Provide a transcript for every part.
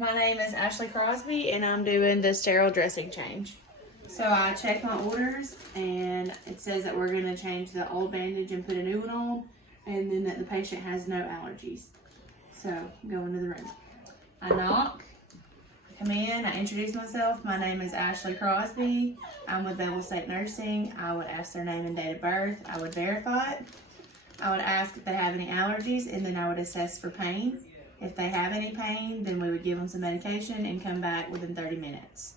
My name is Ashley Crosby and I'm doing the sterile dressing change. So I checked my orders and it says that we're going to change the old bandage and put a new one on, and then that the patient has no allergies. So go into the room. I knock, come in, I introduce myself. My name is Ashley Crosby. I'm with Bevel State Nursing. I would ask their name and date of birth. I would verify it. I would ask if they have any allergies, and then I would assess for pain. If they have any pain, then we would give them some medication and come back within 30 minutes.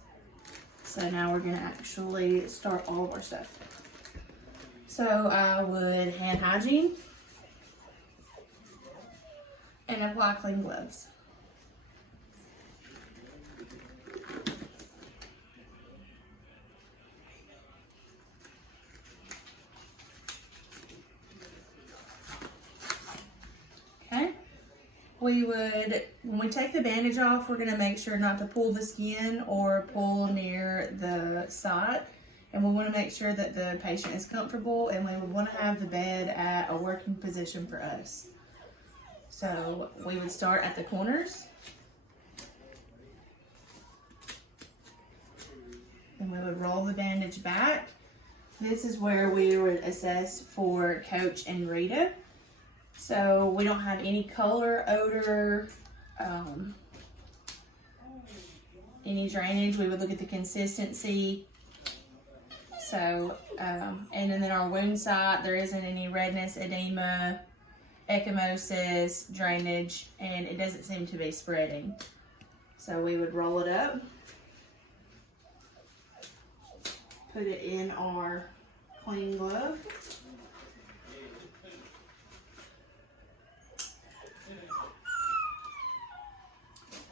So now we're going to actually start all of our stuff. So I would hand hygiene and apply clean gloves. Okay. When we take the bandage off, we're gonna make sure not to pull the skin or pull near the side. And we wanna make sure that the patient is comfortable, and we would wanna have the bed at a working position for us. So we would start at the corners. And we would roll the bandage back. This is where we would assess for Coach and Rita. So we don't have any color, odor, any drainage. We would look at the consistency. So, and then our wound site, there isn't any redness, edema, ecchymosis, drainage, and it doesn't seem to be spreading. So we would roll it up, put it in our clean glove.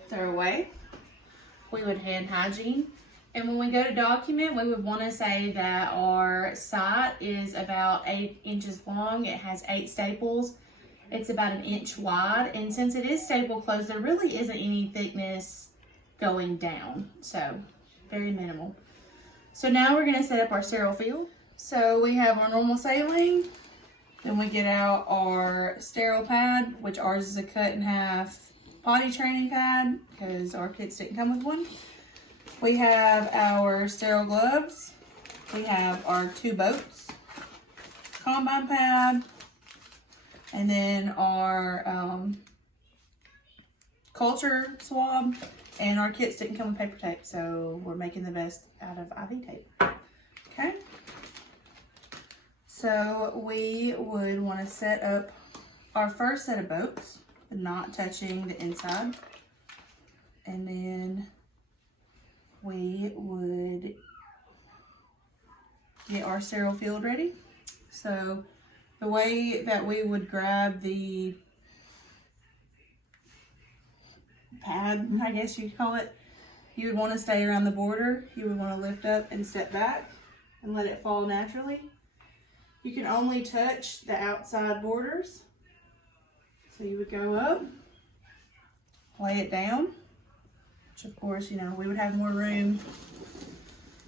Throw away. We would hand hygiene. And when we go to document, we would want to say that our site is about 8 inches long. It has 8 staples. It's about 1 inch wide. And since it is staple closed, there really isn't any thickness going down. So very minimal. So now we're going to set up our sterile field. So we have our normal saline. Then we get out our sterile pad, which ours is a cut in half potty training pad because our kits didn't come with one. We have our sterile gloves. We have our 2 boats, combine pad, and then our culture swab. And our kits didn't come with paper tape, so we're making the best out of IV tape. Okay. So we would want to set up our first set of boats, not touching the inside. And then we would get our sterile field ready. So the way that we would grab the pad, I guess you'd call it, you would want to stay around the border. You would want to lift up and step back and let it fall naturally. You can only touch the outside borders. So you would go up, lay it down, which of course, you know, we would have more room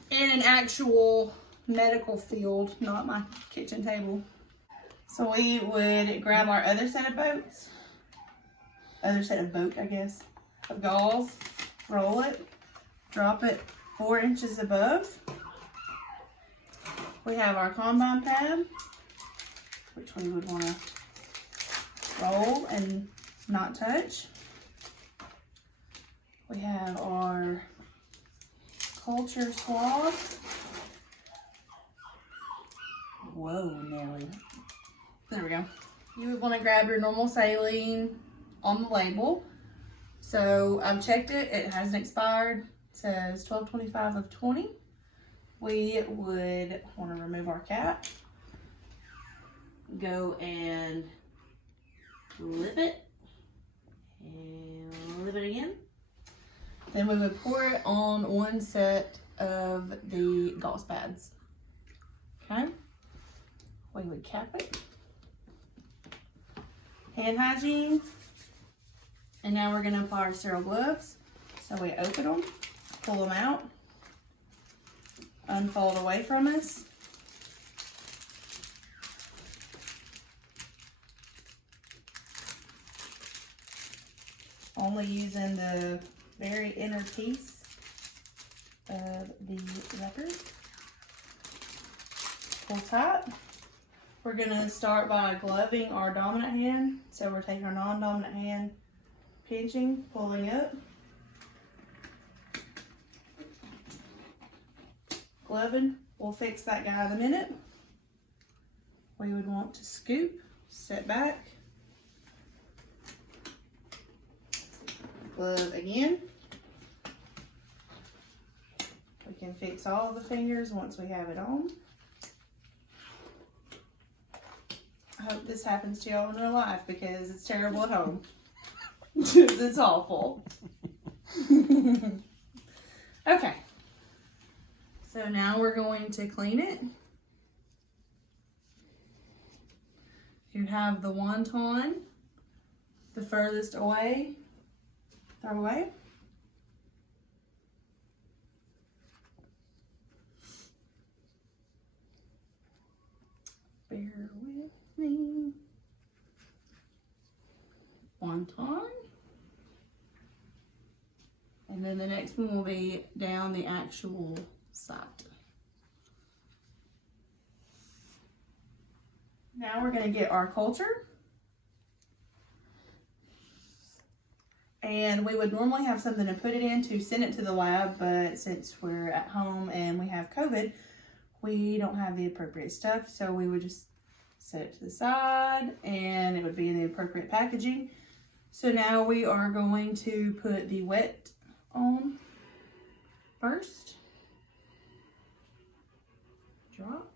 in an actual medical field, not my kitchen table. So we would grab our other set of boats, I guess, of gauze, roll it, drop it 4 inches above. We have our combine pad, which we would want to roll and not touch. We have our culture swab. Whoa, Nelly. There we go. You would want to grab your normal saline on the label. So I've checked it. It hasn't expired. It says 12/25 of 20. We would want to remove our cap. Go and lip it. And lip it again. Then we would pour it on one set of the gauze pads. Okay. We would cap it. Hand hygiene. And now we're going to apply our sterile gloves. So we open them, pull them out, unfold away from us. Only using the very inner piece of the record. Pull tight. We're going to start by gloving our dominant hand. So we're taking our non-dominant hand, pinching, pulling up. Gloving, we'll fix that guy in a minute. We would want to scoop, step back, glove again. We can fix all the fingers once we have it on. I hope this happens to y'all in real life because it's terrible at home. It's awful. Okay. So now we're going to clean it. You have the wonton, the furthest away, throw away. Bear with me. Wonton. And then the next one will be down the actual side. Now we're going to get our culture. And we would normally have something to put it in to send it to the lab, but since we're at home and we have COVID, we don't have the appropriate stuff. So we would just set it to the side and it would be in the appropriate packaging. So now we are going to put the wet on first. Drop.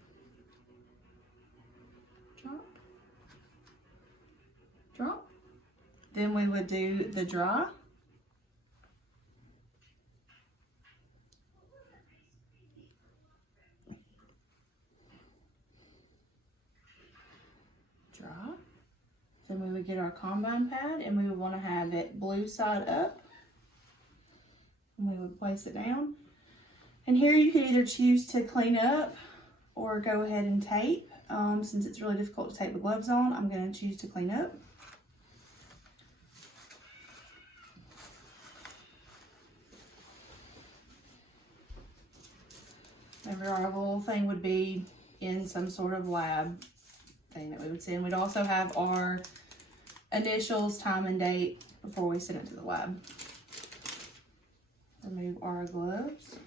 Drop. Drop. Then we would do the dry. Dry. Then we would get our combine pad and we would want to have it blue side up. And we would place it down. And here you could either choose to clean up or go ahead and tape. Since it's really difficult to tape with gloves on, I'm going to choose to clean up. Remember, our little thing would be in some sort of lab thing that we would send. We'd also have our initials, time and date before we send it to the lab. Remove our gloves.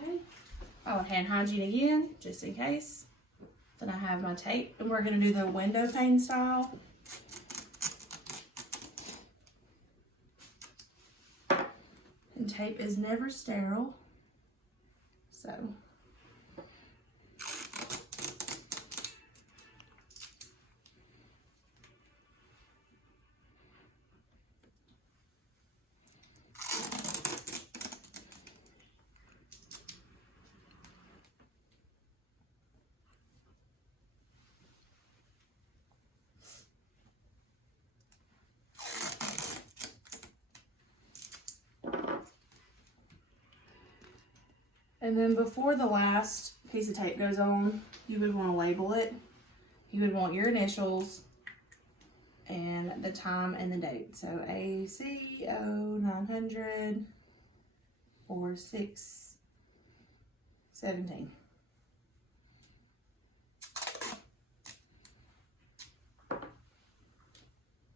Okay. Oh, hand hygiene again, just in case. Then I have my tape, and we're going to do the window pane style. And tape is never sterile, so. And then before the last piece of tape goes on, you would want to label it. You would want your initials and the time and the date. So ACO 900 or 6/17.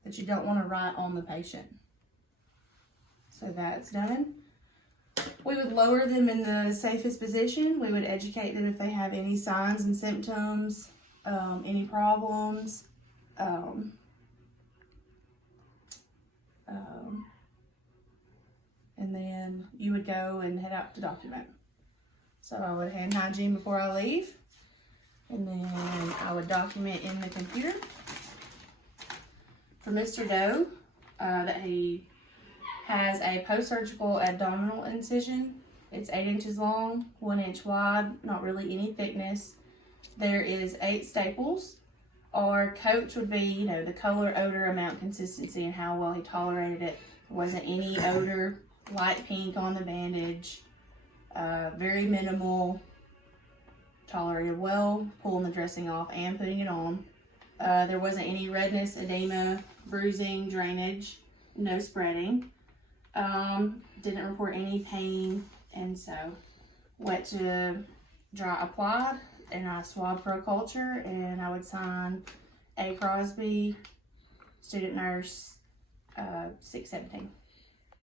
That you don't want to write on the patient. So that's done. We would lower them in the safest position. We would educate them if they have any signs and symptoms, any problems. And then you would go and head out to document. So I would hand hygiene before I leave. And then I would document in the computer. For Mr. Doe, that he has a post-surgical abdominal incision. It's 8 inches long, 1 inch wide, not really any thickness. There is 8 staples. Our coach would be, you know, the color, odor, amount, consistency, and how well he tolerated it. There wasn't any odor, light pink on the bandage, very minimal tolerated well, pulling the dressing off and putting it on. There wasn't any redness, edema, bruising, drainage, no spreading. Didn't report any pain, and so wet to dry applied, and I swabbed for a culture, and I would sign A. Crosby, student nurse, 617.